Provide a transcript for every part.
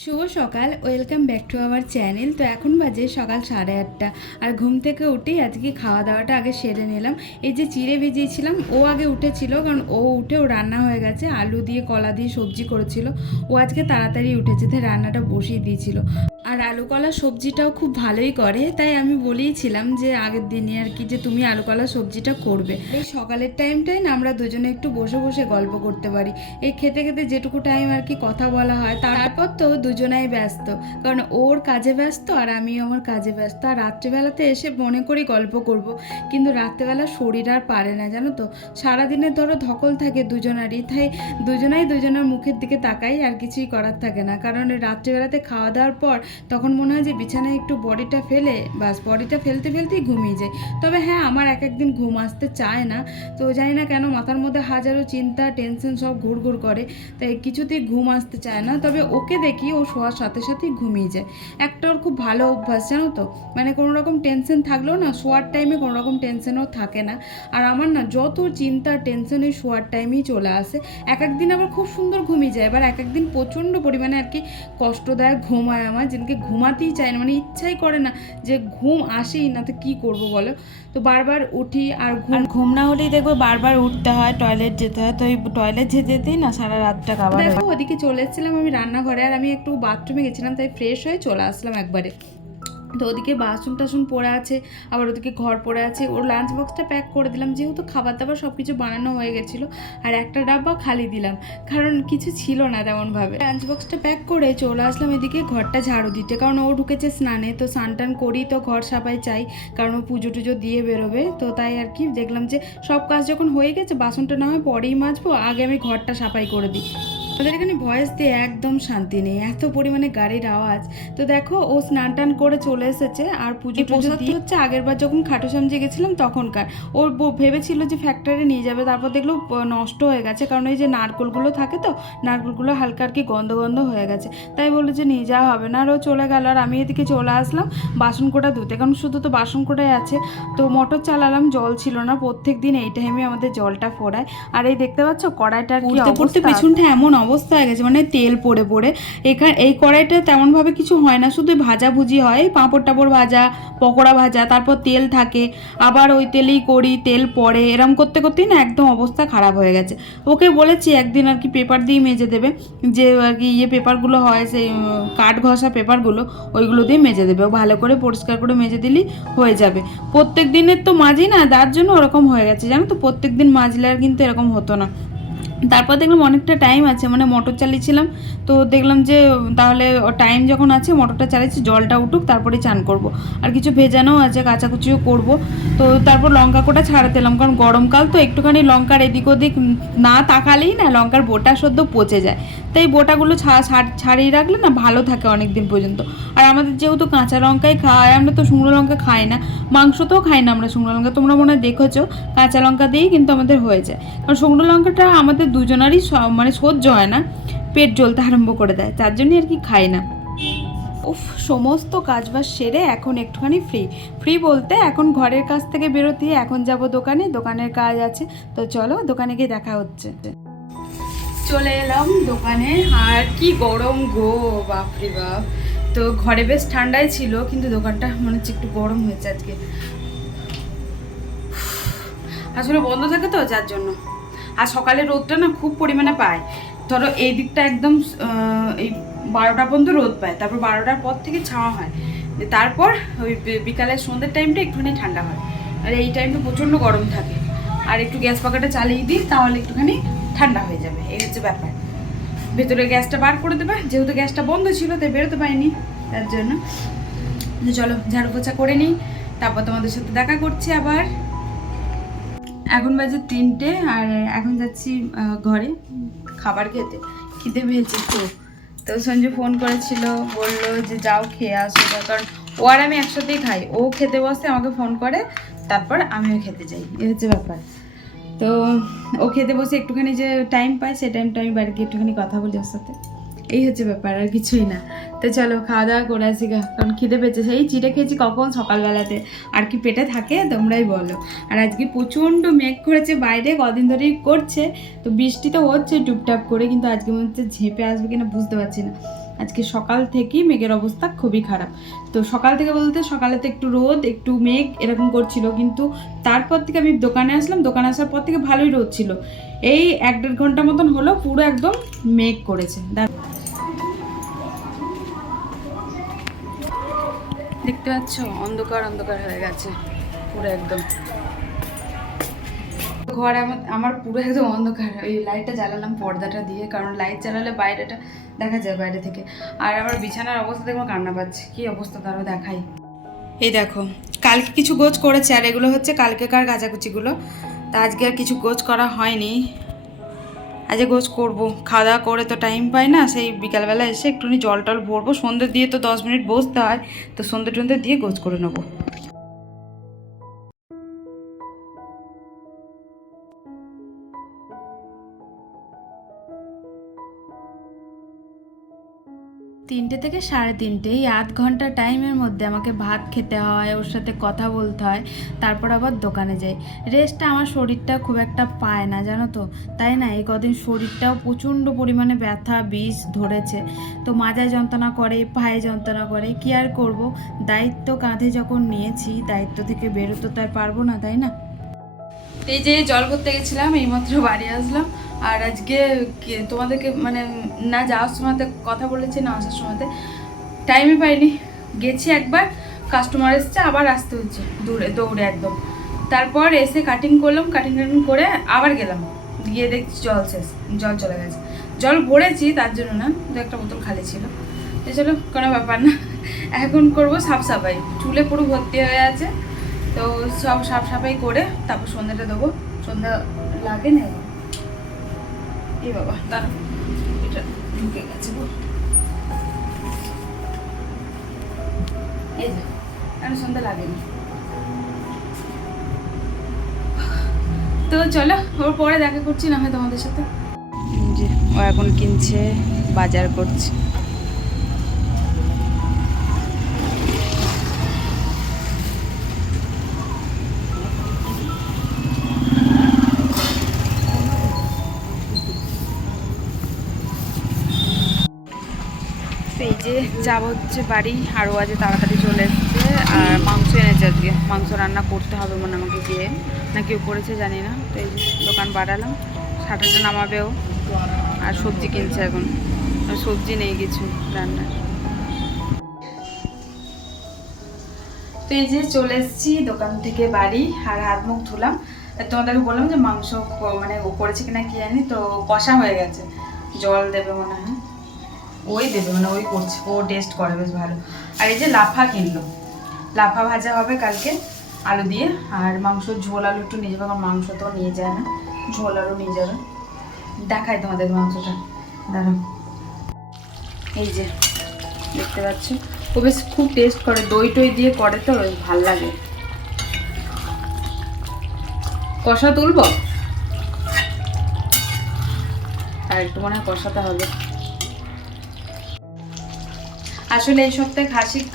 শুভ সকাল, welcome back to our channel. তো এখন বাজে সকাল 8:30 আর ঘুম থেকে উঠেই আজকে খাওয়া দাওয়াটা আগে সেরে নিলাম। এই যে চিড়ে ভিজিয়েছিলাম, ও আগে উঠেছিল, কারণ ও উঠে ও রান্না হয়ে গেছে, আলু দিয়ে কলা দিয়ে সবজি করেছিল। ও আজকে তাড়াতাড়ি উঠেছে, তাই রান্নাটা বসিয়ে দিয়েছিল। আর আলু কলা সবজিটাও খুব ভালোই করে, তাই আমি বলেইছিলাম যে আগের দিনে আর কি, যে তুমি আলু কলা সবজিটা করবে। এই সকালের টাইমটাই না আমরা দুজনে একটু বসে বসে গল্প করতে পারি। এই খেতে খেতে যেটুকু টাইম আর কি কথা বলা হয়, তারপর তো দুজনাই ব্যস্ত, কারণ ওর কাজে ব্যস্ত আর আমি আমার কাজে ব্যস্ত। আর রাত্রিবেলাতে এসে মনে করি গল্প করব, কিন্তু রাত্রিবেলা শরীর আর পারে না, জানো তো। সারাদিনে ধরো ধকল থাকে দুজনারই, তাই দুজনাই দুজনের মুখের দিকে তাকাই, আর কিছুই করার থাকে না। কারণ রাত্রিবেলাতে খাওয়া দাওয়ার পর তখন মনে হয় যে বিছানায় একটু বডিটা ফেলে, বাস বডিটা ফেলতে ফেলতেই ঘুমিয়ে যায়। তবে হ্যাঁ, আমার এক একদিন ঘুম আসতে চায় না, তো জানি না কেন, মাথার মধ্যে হাজারো চিন্তা টেনশন সব ঘুরঘুর করে, তাই কিছুতেই ঘুম আসতে চায় না। তবে ওকে দেখি ও শোয়ার সাথে সাথেই ঘুমিয়ে যায়। একটা ওর খুব ভালো অভ্যাস, জানো তো, মানে কোনো রকম টেনশন থাকলেও না শোয়ার টাইমে কোনো রকম টেনশনও থাকে না। আর আমার না যত চিন্তা টেনশন এই শোয়ার টাইমেই চলে আসে। এক একদিন আবার খুব সুন্দর ঘুমিয়ে যায়, এবার এক একদিন প্রচণ্ড পরিমাণে আর কি কষ্টদায়ক ঘুম হয় আমার, যেদিনকে ঘুমাতেই চায় না, মানে ইচ্ছাই করে না যে ঘুম আসেই না, তো কী করবো বলো। তো বারবার উঠি, আর ঘুম না হলেই দেখবো বারবার উঠতে হয়, টয়লেট যেতে হয়। তো ওই টয়লেট যেতে যেতেই না সারা রাতটা কাবার। দেখো ওদিকে চলে এসেছিলাম আমি রান্নাঘরে, আর আমি একটু বাথরুমে গেছিলাম, তাই ফ্রেশ হয়ে চলে আসলাম একবারে। তো ওদিকে বাসন টাসন পড়ে আছে, আবার ওদিকে ঘর পড়ে আছে। ওর লাঞ্চ বক্সটা প্যাক করে দিলাম, যেহেতু খাবার দাবার সব কিছু বানানো হয়ে গেছিলো। আর একটা ডাব্বা খালি দিলাম, কারণ কিছু ছিল না তেমনভাবে। লাঞ্চ বক্সটা প্যাক করে চলে আসলাম এদিকে ঘরটা ঝাড়ু দিতে, কারণ ও ঢুকেছে স্নানে, তো স্নান টান করি তো ঘর সাফাই চাই, কারণ ও পুজো টুজো দিয়ে বেরোবে। তো তাই আর কি দেখলাম যে সব কাজ যখন হয়ে গেছে, বাসনটা না হয় পরেই মাজবো, আগে আমি ঘরটা সাফাই করে দিই। আমাদের এখানে ভয়েস দিয়ে একদম শান্তি নেই, এত পরিমাণে গাড়ির আওয়াজ। তো দেখো ও স্নান টান করে চলে এসেছে, আর পুজো দিয়ে হচ্ছে আগের বার যখন খাটু সামজে গেছিলাম তখনকার। ওর ভেবেছিল যে ফ্যাক্টরি নিয়ে যাবে, তারপর দেখলো নষ্ট হয়ে গেছে, কারণ এই যে নারকোলগুলো থাকে, তো নারকোলগুলো হালকা আর কি গন্ধ গন্ধ হয়ে গেছে, তাই বললো যে নিয়ে যাওয়া হবে না। আর ও চলে গেল, আর আমি এদিকে চলে আসলাম বাসন কোটা ধুতে, কারণ শুধু তো বাসন কোটাই আছে। তো মোটর চালালাম, জল ছিল না, প্রত্যেক দিন এই টাইমে আমাদের জলটা ফোরায়। আর এই দেখতে পাচ্ছ কড়াইটা আর কি পড়তে পেছনটা এমন অবস্থা হয়ে গেছে, মানে তেল পড়ে পড়ে। এই কড়াইটা তেমনভাবে কিছু হয় না, শুধু ভাজাভুজি হয়, পাঁপড় টাপড় ভাজা, পকোড়া ভাজা, তারপর তেল থাকে, আবার ওই তেলেই করি, তেল পড়ে, এরম করতে করতেই না একদম অবস্থা খারাপ হয়ে গেছে। ওকে বলেছি একদিন আর কি পেপার দিয়ে মেজে দেবে, যে আর কি পেপারগুলো হয়, সেই কাঠ ঘষা পেপারগুলো, ওইগুলো দিয়ে মেজে দেবে। ও ভালো করে পরিষ্কার করে মেজে দিলেই হয়ে যাবে। প্রত্যেক দিনের তো মাজি না, তার জন্য ওরকম হয়ে গেছে, জানো তো। প্রত্যেক দিন মাজলে আর কিন্তু এরকম হতো না। তারপর দেখলাম অনেকটা টাইম আছে, মানে মোটর চালিয়েছিলাম, তো দেখলাম যে তাহলে টাইম যখন আছে মোটরটা চালিয়েছি, জলটা উঠুক তারপরে চান করব। আর কিছু ভেজানোও আছে, কাচাকুচিও করব। তো তারপর লঙ্কা কোটা ছাড়াতে এলাম, কারণ গরমকাল তো, একটুখানি লঙ্কার এদিক ওদিক না তাকালেই না লঙ্কার বোটা সদ্য পচে যায়। তাই বোটাগুলো ছাড়িয়ে রাখলে না ভালো থাকে অনেক দিন পর্যন্ত। আর আমাদের যেহেতু কাঁচা লঙ্কাই খাই, আমরা তো শুকনো লঙ্কা খাই না, মাংসতেও খাই না আমরা শুকনো লঙ্কা, তোমরা মনে হয় দেখেছো, কাঁচা লঙ্কা দিয়েই কিন্তু আমাদের হয়ে যায়। কারণ শুকনো লঙ্কাটা আমাদের দুজনারই মানে সহ্য হয় না, পেট জ্বলতে আরম্ভ করে দেয়, তার জন্যই আর কি খাই না। উফ, সমস্ত কাজবাজ সেরে এখন একটুখানি ফ্রি বলতে এখন ঘরের কাছ থেকে বেরোতে, এখন যাব দোকানে, দোকানের কাজ আছে। তো চলো দোকানে গিয়ে দেখা হচ্ছে। চলে এলাম দোকানে, আর কি গরম গো, বাপরে বাপ। তো ঘরে বেশ ঠান্ডাই ছিল, কিন্তু দোকানটা মনে হচ্ছে একটু গরম হয়েছে আজকে, আসলে বন্ধ থাকে তো যার জন্য। আর সকালে রোদটা না খুব পরিমাণে পায়, ধরো এই দিকটা একদম এই 12টা পর্যন্ত রোদ পায়, তারপর 12টার পর থেকে ছাওয়া হয়, তারপর ওই বিকালের সন্ধ্যের টাইমটা একটুখানি ঠান্ডা হয়, আর এই টাইমটা প্রচণ্ড গরম থাকে। আর একটু গ্যাস পাখাটা চালিয়ে দিই, তাহলে একটুখানি ঠান্ডা হয়ে যাবে, এই হচ্ছে ব্যাপার। ভেতরে গ্যাসটা বার করে দেবে, যেহেতু গ্যাসটা বন্ধ ছিল তাই বেরোতে পারিনি, তার জন্য। চলো ঝাড়ু পোছা করে নিই, তারপর তোমাদের সাথে দেখা করছি আবার। এখন বাজে 3টে, আর এখন যাচ্ছি ঘরে খাবার খেতে, খিদে পেয়েছি খুব। তো সঞ্জু ফোন করেছিল, বললো যে যাও খেয়ে আসো, কারণ ও আর আমি একসাথেই খাই, ও খেতে বসে আমাকে ফোন করে, তারপর আমিও খেতে যাই, এই হচ্ছে ব্যাপার। তো ও খেতে বসে একটুখানি যে টাইম পায়, সেই টাইমটা আমি বাড়ি গিয়ে একটুখানি কথা বলি ওর সাথে, এই হচ্ছে ব্যাপার, আর কিছুই না। তো চলো খাওয়া দাওয়া করে আসি গা, কারণ খিদে পেয়েছে। সেই চিড়ে খেয়েছি কখন, সকালবেলাতে, আর কি পেটে থাকে তোমরাই বলো। আর আজকে প্রচণ্ড মেঘ করেছে বাইরে, কদিন ধরেই করছে, তো বৃষ্টি তো হচ্ছে টুপটাপ করে, কিন্তু আজকে মনে হচ্ছে ঝেঁপে আসবে কিনা বুঝতে পারছি না। আজকে সকাল থেকেই মেঘের অবস্থা খুবই খারাপ। তো সকাল থেকে বলতে সকালে তো একটু রোদ একটু মেঘ এরকম করছিল, কিন্তু তারপর থেকে আমি দোকানে আসলাম, দোকানে আসার পর থেকে ভালোই রোদ ছিল। এই 1-1.5 ঘন্টা মতন হলো পুরো একদম মেঘ করেছে। দেখতে পাচ্ছ অন্ধকার অন্ধকার হয়ে গেছে পুরো একদম ঘর। আমার পুরো একদম অন্ধকার। ওই লাইটটা জ্বালালাম পর্দাটা দিয়ে, কারণ লাইট জ্বালালে বাইরেটা দেখা যায় বাইরে থেকে। আর আমার বিছানার অবস্থা দেখো কান্না পাচ্ছে, কি অবস্থা তারও দেখাই। এই দেখো কালকে কিছু গোছ করেছে, আর এগুলো হচ্ছে কালকেকার গাঁজাকুচিগুলো। তা আজকে আর কিছু গোছ করা হয়নি, আজকে গোছ করবো। খাওয়া দাওয়া করে তো টাইম পাই না, সেই বিকালবেলা এসে একটুখানি জল টল ভরবো, সন্ধ্যে দিয়ে তো 10 মিনিট বসতে হয়, তো সন্ধ্যে টন্ধে দিয়ে গোছ করে নেবো। 3টে থেকে 3:30, এই 8 ঘন্টা টাইমের মধ্যে আমাকে ভাত খেতে হয়, ওর সাথে কথা বলতে হয়, তারপর আবার দোকানে যাই। রেস্টটা আমার শরীরটা খুব একটা পায় না জানো তো, তাই না এই কদিন শরীরটাও প্রচণ্ড পরিমাণে ব্যথা বিষ ধরেছে। তো মাজায় যন্ত্রণা করে, পায়ে যন্ত্রণা করে, কি আর করব, দায়িত্ব কাঁধে যখন নিয়েছি দায়িত্ব থেকে বেরোতে তো আর পারবো না, তাই না। এই যে জল ভরতে গেছিলাম, এইমাত্র বাড়ি আসলাম। আর আজকে তোমাদেরকে মানে না যাওয়ার সময়তে কথা বলেছি, না আসার সময়তে টাইমই পাইনি। গেছি একবার, কাস্টমার এসছে, আবার আসতে হচ্ছে দৌড়ে একদম। তারপর এসে কাটিং করলাম, কাটিং করে আবার গেলাম, গিয়ে দেখছি জল শেষ, জল চলে গেছে। জল ভরেছি তার জন্য না, 2-1টা বোতল খালি ছিল। তো চলো কোনো ব্যাপার না, এখন করবো সাফ সাফাই। চুলে পুরো ভর্তি হয়ে আছে, তো সব সাফ সাফাই করে তারপর সন্ধ্যাটা দেবো। সন্ধ্যা লাগে না এই বাবা, তার এটা ঢুকে গেছে গো। এই যে এখন সন্ধ্যা লাগেনি। তো চলো ওর পরে দেখা করছি না হয় তোমাদের সাথে। যে ও এখন কিনছে, বাজার করছে। এই যে যাবো হচ্ছে বাড়ি, আরও আজকে তাড়াতাড়ি চলে এসছে। আর মাংস এনেছে, আজকে মাংস রান্না করতে হবে মনে আমাকে গিয়ে, না কেউ করেছে জানি না। তো এই যে দোকান বাড়ালাম, 7টাতে নামাবেও। আর সবজি কিনছে এখন, সবজি নেই কিছু রান্না। তো এই যে চলে এসেছি দোকান থেকে বাড়ি, আর হাত মুখ ধুলাম। তোমাদেরকে বললাম যে মাংস মানে ও করেছে কিনা কি জানি, তো কষা হয়ে গেছে, জল দেবে মনে হয়, ওই দেবে মানে ওই করছে, ও টেস্ট করে বেশ ভালো। আর এই যে লাফা কিনলো, লাফা ভাজা হবে কালকে আলু দিয়ে। আর মাংসর ঝোল আলু একটু নিয়ে যাবে, কারণ মাংস তো নিয়ে যায় না, ঝোল আলু নিয়ে যাবে। দেখাই তোমাদের মাংসটা, দাঁড়াও। এই যে দেখতে পাচ্ছ, ও বেশ খুব টেস্ট করে, দই টই দিয়ে করে তো ভাল লাগে। কষা তুলবো, আর একটু মনে হয় কষাতে হবে। আসলে এই সপ্তাহে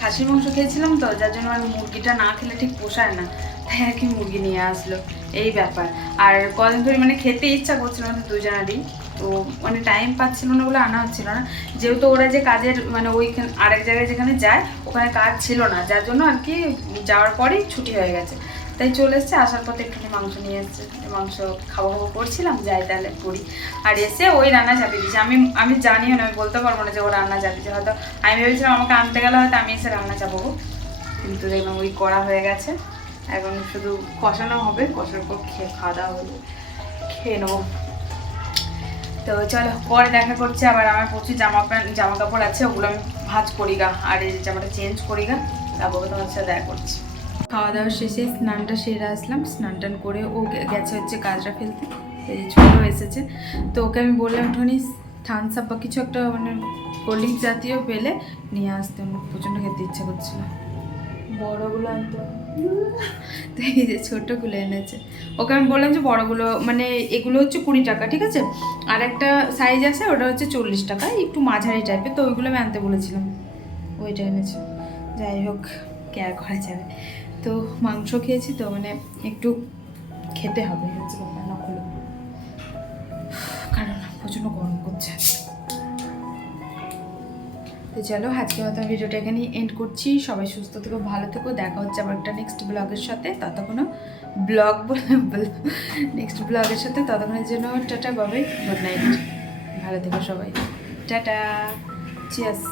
খাসির মাংস খেয়েছিলাম তো, যার জন্য আমি মুরগিটা না খেলে ঠিক পোষায় না, তাই আর কি মুরগি নিয়ে আসলো, এই ব্যাপার। আর কদিন ধরে মানে খেতে ইচ্ছা করছিল আমাদের দুজনারই, তো মানে টাইম পাচ্ছিল না বলে আনা হচ্ছিল না। যেহেতু ওরা যে কাজের মানে ওইখানে আরেক জায়গায় যেখানে যায় ওখানে কাজ ছিল না, যার জন্য আর কি যাওয়ার পরেই ছুটি হয়ে গেছে, তাই চলে এসছে। আসার পথে একটুখানি মাংস নিয়ে এসছে, মাংস খাবো করছিলাম, যাই তাহলে করি। আর এসে ওই রান্না চাপিয়ে দিয়েছে, আমি জানিও না, আমি বলতে পারবো না যে ও রান্না চাপিয়েছে। হয়তো আমি ভেবেছিলাম আমাকে আনতে গেলে হয়তো আমি এসে রান্না চাপাবো, কিন্তু দেখলাম ওই করা হয়ে গেছে। এখন শুধু কষানো হবে, কষার পর খাওয়া দাওয়া হবে, খেয়ে নেবো। তো চলো পরে দেখা করছে। আবার আমার প্রচুর জামা কাপড় আছে, ওগুলো আমি ভাঁজ করি গা, আর এই জামাটা চেঞ্জ করি গা, তারপরে তোমার সাথে দেখা করছি। খাওয়া দাওয়া শেষে স্নানটা সেরে আসলাম, স্নান টান করে ও গেছে হচ্ছে কাজটা ফেলতে, এই ছোটো এসেছে। তো ওকে আমি বললাম একটুখানি থামস আপ বা কিছু একটা মানে কোল্ড ড্রিঙ্কস জাতীয় পেলে নিয়ে আসতে, আমার প্রচণ্ড খেতে ইচ্ছা করছিল। বড়গুলো আনতে, তো এই যে ছোটোগুলো এনেছে। ওকে আমি বললাম যে বড়গুলো মানে এগুলো হচ্ছে 20 টাকা, ঠিক আছে, আর একটা সাইজ আছে ওটা হচ্ছে 40 টাকা, একটু মাঝারি টাইপের, তো ওইগুলো আমি আনতে বলেছিলাম, ওইটা এনেছে। যাই হোক কেয়ার করা যাবে। তো মাংস খেয়েছি তো মানে একটু খেতে হবে হচ্ছে ব্যাপার, না হলো কারণ প্রচণ্ড গরম করছে। তো চলো আজকের মতো ভিডিওটা এখানে এন্ড করছি। সবাই সুস্থ থেকো, ভালো থেকো, দেখা হচ্ছে আবার একটা নেক্সট ব্লগের সাথে। ততক্ষণ নেক্সট ব্লগের সাথে, ততক্ষণের জন্য টাটা, বাবাই, গুড নাইট, ভালো থেকো সবাই, টাটা, চিয়ার্স।